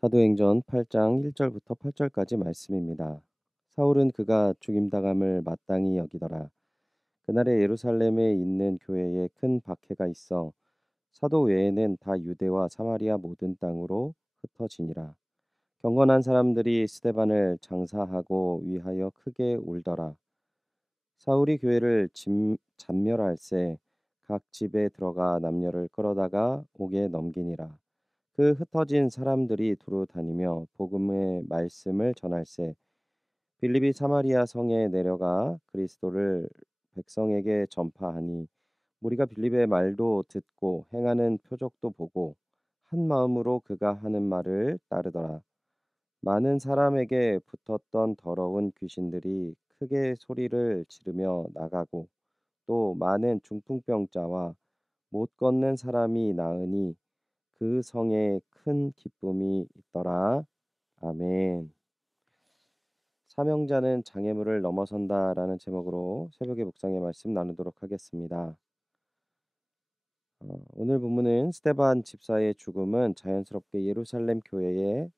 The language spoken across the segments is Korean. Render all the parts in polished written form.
사도행전 8장 1절부터 8절까지 말씀입니다. 사울은 그가 죽임당함을 마땅히 여기더라. 그날에 예루살렘에 있는 교회에 큰 박해가 있어 사도 외에는 다 유대와 사마리아 모든 땅으로 흩어지니라. 경건한 사람들이 스데반을 장사하고 위하여 크게 울더라. 사울이 교회를 잔멸할세 각 집에 들어가 남녀를 끌어다가 옥에 넘기니라. 그 흩어진 사람들이 두루 다니며 복음의 말씀을 전할세 빌립이 사마리아 성에 내려가 그리스도를 백성에게 전파하니 무리가 빌립의 말도 듣고 행하는 표적도 보고 한 마음으로 그가 하는 말을 따르더라. 많은 사람에게 붙었던 더러운 귀신들이 크게 소리를 지르며 나가고 또 많은 중풍병자와 못 걷는 사람이 나으니 그 성에 큰 기쁨이 있더라. 아멘. 사명자는 장애물을 넘어선다라는 제목으로 새벽의 묵상의 말씀 나누도록 하겠습니다. 오늘 본문은 스데반 집사의 죽음은 자연스럽게 예루살렘 교회의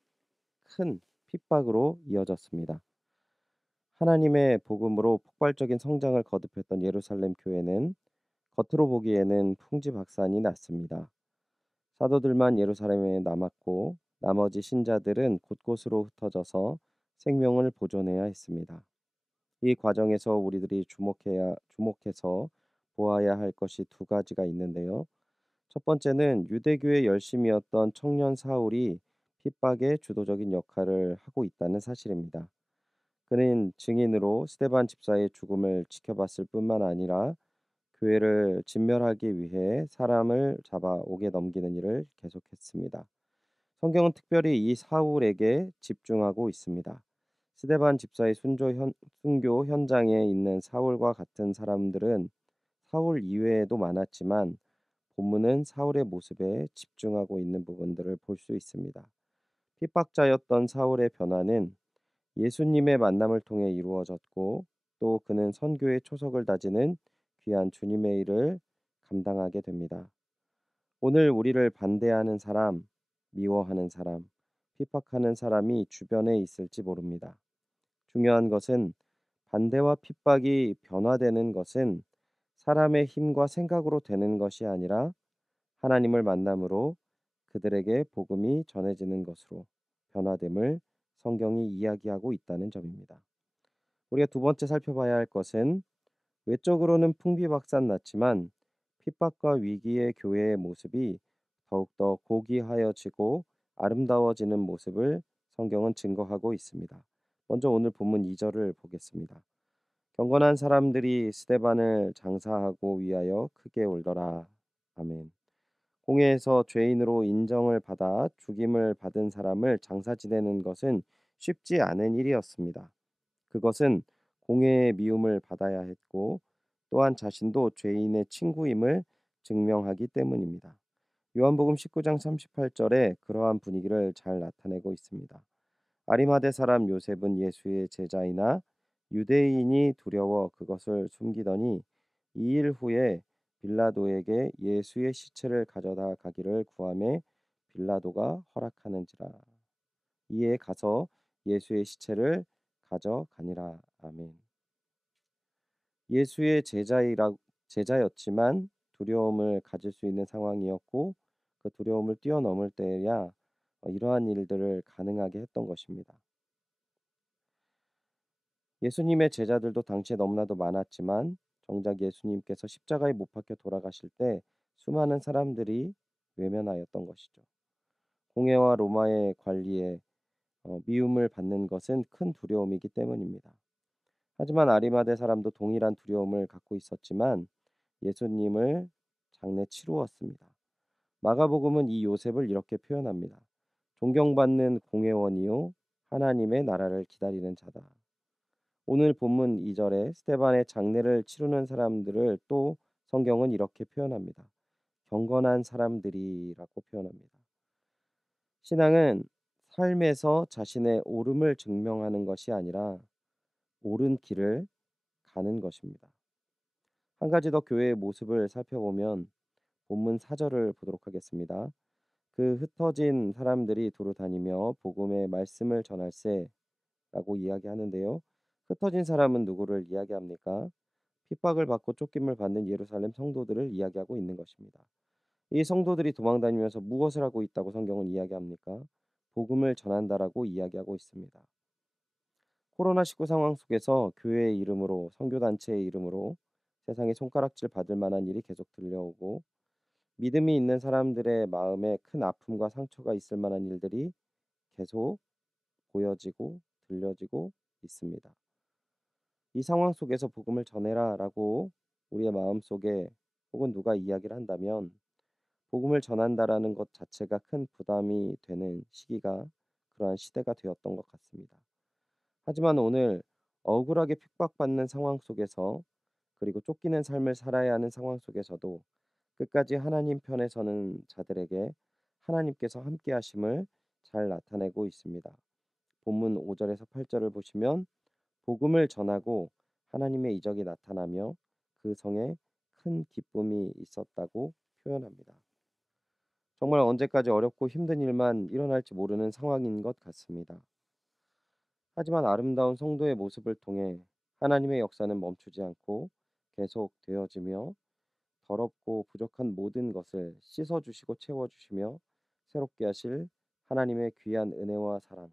큰 핍박으로 이어졌습니다. 하나님의 복음으로 폭발적인 성장을 거듭했던 예루살렘 교회는 겉으로 보기에는 풍지박산이 났습니다. 사도들만 예루살렘에 남았고 나머지 신자들은 곳곳으로 흩어져서 생명을 보존해야 했습니다. 이 과정에서 우리들이 주목해서 보아야 할 것이 두 가지가 있는데요. 첫 번째는 유대교의 열심이었던 청년 사울이 핍박의 주도적인 역할을 하고 있다는 사실입니다. 그는 증인으로 스데반 집사의 죽음을 지켜봤을 뿐만 아니라 교회를 진멸하기 위해 사람을 잡아 옥에 넘기는 일을 계속했습니다. 성경은 특별히 이 사울에게 집중하고 있습니다. 스데반 집사의 순교 현장에 있는 사울과 같은 사람들은 사울 이외에도 많았지만 본문은 사울의 모습에 집중하고 있는 부분들을 볼 수 있습니다. 핍박자였던 사울의 변화는 예수님의 만남을 통해 이루어졌고 또 그는 선교의 초석을 다지는 귀한 주님의 일을 감당하게 됩니다. 오늘 우리를 반대하는 사람, 미워하는 사람, 핍박하는 사람이 주변에 있을지 모릅니다. 중요한 것은 반대와 핍박이 변화되는 것은 사람의 힘과 생각으로 되는 것이 아니라 하나님을 만남으로 그들에게 복음이 전해지는 것으로 변화됨을 성경이 이야기하고 있다는 점입니다. 우리가 두 번째 살펴봐야 할 것은 외적으로는 풍비박산 났지만 핍박과 위기의 교회의 모습이 더욱더 고귀하여지고 아름다워지는 모습을 성경은 증거하고 있습니다. 먼저 오늘 본문 2절을 보겠습니다. 경건한 사람들이 스데반을 장사하고 위하여 크게 울더라. 아멘. 공회에서 죄인으로 인정을 받아 죽임을 받은 사람을 장사 지내는 것은 쉽지 않은 일이었습니다. 그것은 공회의 미움을 받아야 했고 또한 자신도 죄인의 친구임을 증명하기 때문입니다. 요한복음 19장 38절에 그러한 분위기를 잘 나타내고 있습니다. 아리마대 사람 요셉은 예수의 제자이나 유대인이 두려워 그것을 숨기더니 2일 후에 빌라도에게 예수의 시체를 가져다 가기를 구하매 빌라도가 허락하는지라. 이에 가서 예수의 시체를 가져가니라. 아멘. 예수의 제자였지만 두려움을 가질 수 있는 상황이었고 그 두려움을 뛰어넘을 때야 이러한 일들을 가능하게 했던 것입니다. 예수님의 제자들도 당시에 너무나도 많았지만 정작 예수님께서 십자가에 못 박혀 돌아가실 때 수많은 사람들이 외면하였던 것이죠. 공회와 로마의 관리에 미움을 받는 것은 큰 두려움이기 때문입니다. 하지만 아리마대 사람도 동일한 두려움을 갖고 있었지만 예수님을 장래 치루었습니다. 마가복음은 이 요셉을 이렇게 표현합니다. 존경받는 공회원이요 하나님의 나라를 기다리는 자다. 오늘 본문 2절에 스데반의 장례를 치르는 사람들을 또 성경은 이렇게 표현합니다. 경건한 사람들이라고 표현합니다. 신앙은 삶에서 자신의 옳음을 증명하는 것이 아니라 옳은 길을 가는 것입니다. 한 가지 더 교회의 모습을 살펴보면 본문 4절을 보도록 하겠습니다. 그 흩어진 사람들이 두루 다니며 복음의 말씀을 전할세라고 이야기하는데요. 흩어진 사람은 누구를 이야기합니까? 핍박을 받고 쫓김을 받는 예루살렘 성도들을 이야기하고 있는 것입니다. 이 성도들이 도망다니면서 무엇을 하고 있다고 성경은 이야기합니까? 복음을 전한다라고 이야기하고 있습니다. 코로나19 상황 속에서 교회의 이름으로, 선교단체의 이름으로 세상에 손가락질 받을 만한 일이 계속 들려오고, 믿음이 있는 사람들의 마음에 큰 아픔과 상처가 있을 만한 일들이 계속 보여지고 들려지고 있습니다. 이 상황 속에서 복음을 전해라라고 우리의 마음속에 혹은 누가 이야기를 한다면 복음을 전한다라는 것 자체가 큰 부담이 되는 시기가 그러한 시대가 되었던 것 같습니다. 하지만 오늘 억울하게 핍박받는 상황 속에서 그리고 쫓기는 삶을 살아야 하는 상황 속에서도 끝까지 하나님 편에 서는 자들에게 하나님께서 함께 하심을 잘 나타내고 있습니다. 본문 5절에서 8절을 보시면 복음을 전하고 하나님의 이적이 나타나며 그 성에 큰 기쁨이 있었다고 표현합니다. 정말 언제까지 어렵고 힘든 일만 일어날지 모르는 상황인 것 같습니다. 하지만 아름다운 성도의 모습을 통해 하나님의 역사는 멈추지 않고 계속 되어지며 더럽고 부족한 모든 것을 씻어주시고 채워주시며 새롭게 하실 하나님의 귀한 은혜와 사랑,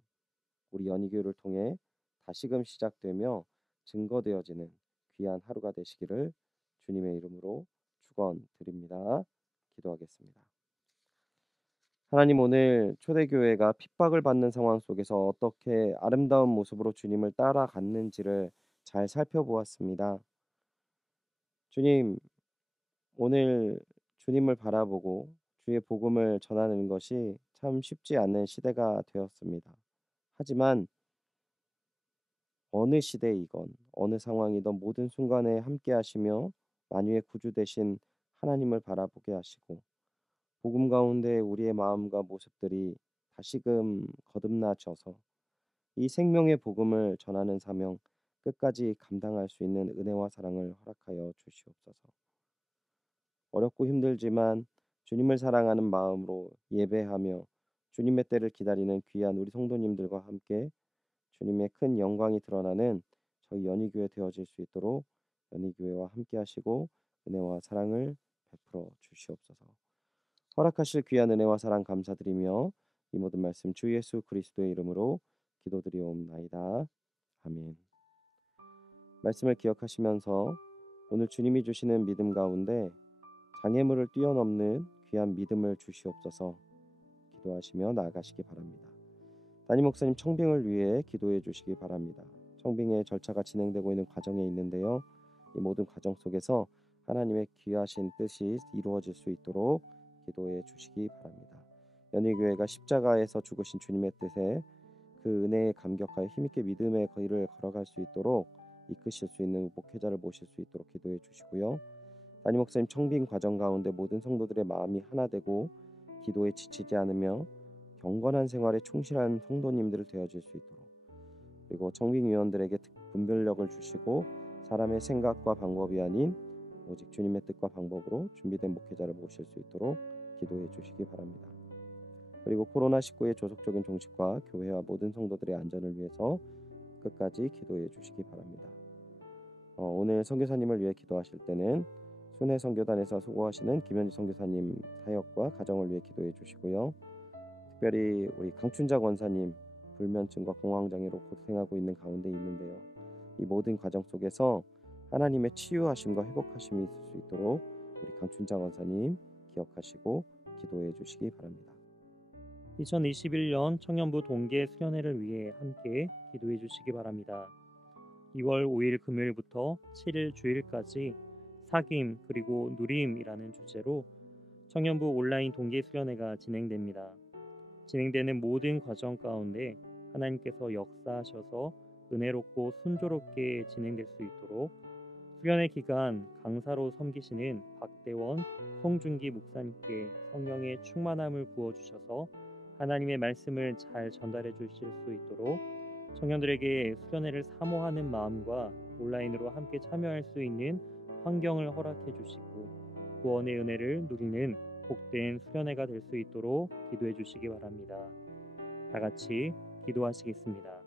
우리 연희교를 통해 다시금 시작되며 증거되어지는 귀한 하루가 되시기를 주님의 이름으로 축원드립니다. 기도하겠습니다. 하나님, 오늘 초대교회가 핍박을 받는 상황 속에서 어떻게 아름다운 모습으로 주님을 따라갔는지를 잘 살펴보았습니다. 주님, 오늘 주님을 바라보고 주의 복음을 전하는 것이 참 쉽지 않은 시대가 되었습니다. 하지만 어느 시대이건 어느 상황이든 모든 순간에 함께 하시며 만유의 구주 되신 하나님을 바라보게 하시고 복음 가운데 우리의 마음과 모습들이 다시금 거듭나셔서 이 생명의 복음을 전하는 사명 끝까지 감당할 수 있는 은혜와 사랑을 허락하여 주시옵소서. 어렵고 힘들지만 주님을 사랑하는 마음으로 예배하며 주님의 때를 기다리는 귀한 우리 성도님들과 함께 주님의 큰 영광이 드러나는 저희 연희교회 되어질 수 있도록 연희교회와 함께 하시고 은혜와 사랑을 베풀어 주시옵소서. 허락하실 귀한 은혜와 사랑 감사드리며 이 모든 말씀 주 예수 그리스도의 이름으로 기도드리옵나이다. 아멘. 말씀을 기억하시면서 오늘 주님이 주시는 믿음 가운데 장애물을 뛰어넘는 귀한 믿음을 주시옵소서 기도하시며 나아가시기 바랍니다. 담임 목사님 청빙을 위해 기도해 주시기 바랍니다. 청빙의 절차가 진행되고 있는 과정에 있는데요. 이 모든 과정 속에서 하나님의 귀하신 뜻이 이루어질 수 있도록 기도해 주시기 바랍니다. 연희교회가 십자가에서 죽으신 주님의 뜻에 그 은혜에 감격하여 힘있게 믿음의 길을 걸어갈 수 있도록 이끄실 수 있는 목회자를 모실 수 있도록 기도해 주시고요. 담임 목사님 청빙 과정 가운데 모든 성도들의 마음이 하나 되고 기도에 지치지 않으며 경건한 생활에 충실한 성도님들을 되어질 수 있도록, 그리고 청빙위원들에게 분별력을 주시고 사람의 생각과 방법이 아닌 오직 주님의 뜻과 방법으로 준비된 목회자를 모실 수 있도록 기도해 주시기 바랍니다. 그리고 코로나19의 조속적인 종식과 교회와 모든 성도들의 안전을 위해서 끝까지 기도해 주시기 바랍니다. 오늘 선교사님을 위해 기도하실 때는 순회 선교단에서 수고하시는 김현지 선교사님 사역과 가정을 위해 기도해 주시고요. 특별히 우리 강춘자 권사님 불면증과 공황장애로 고생하고 있는 가운데 있는데요. 이 모든 과정 속에서 하나님의 치유하심과 회복하심이 있을 수 있도록 우리 강춘자 권사님 기억하시고 기도해 주시기 바랍니다. 2021년 청년부 동계 수련회를 위해 함께 기도해 주시기 바랍니다. 2월 5일 금요일부터 7일 주일까지 사귐 그리고 누림이라는 주제로 청년부 온라인 동계 수련회가 진행됩니다. 진행되는 모든 과정 가운데 하나님께서 역사하셔서 은혜롭고 순조롭게 진행될 수 있도록 수련회 기간 강사로 섬기시는 박대원, 송준기 목사님께 성령의 충만함을 부어주셔서 하나님의 말씀을 잘 전달해 주실 수 있도록 청년들에게 수련회를 사모하는 마음과 온라인으로 함께 참여할 수 있는 환경을 허락해 주시고 구원의 은혜를 누리는 복된 수련회가 될 수 있도록 기도해 주시기 바랍니다. 다 같이 기도하시겠습니다.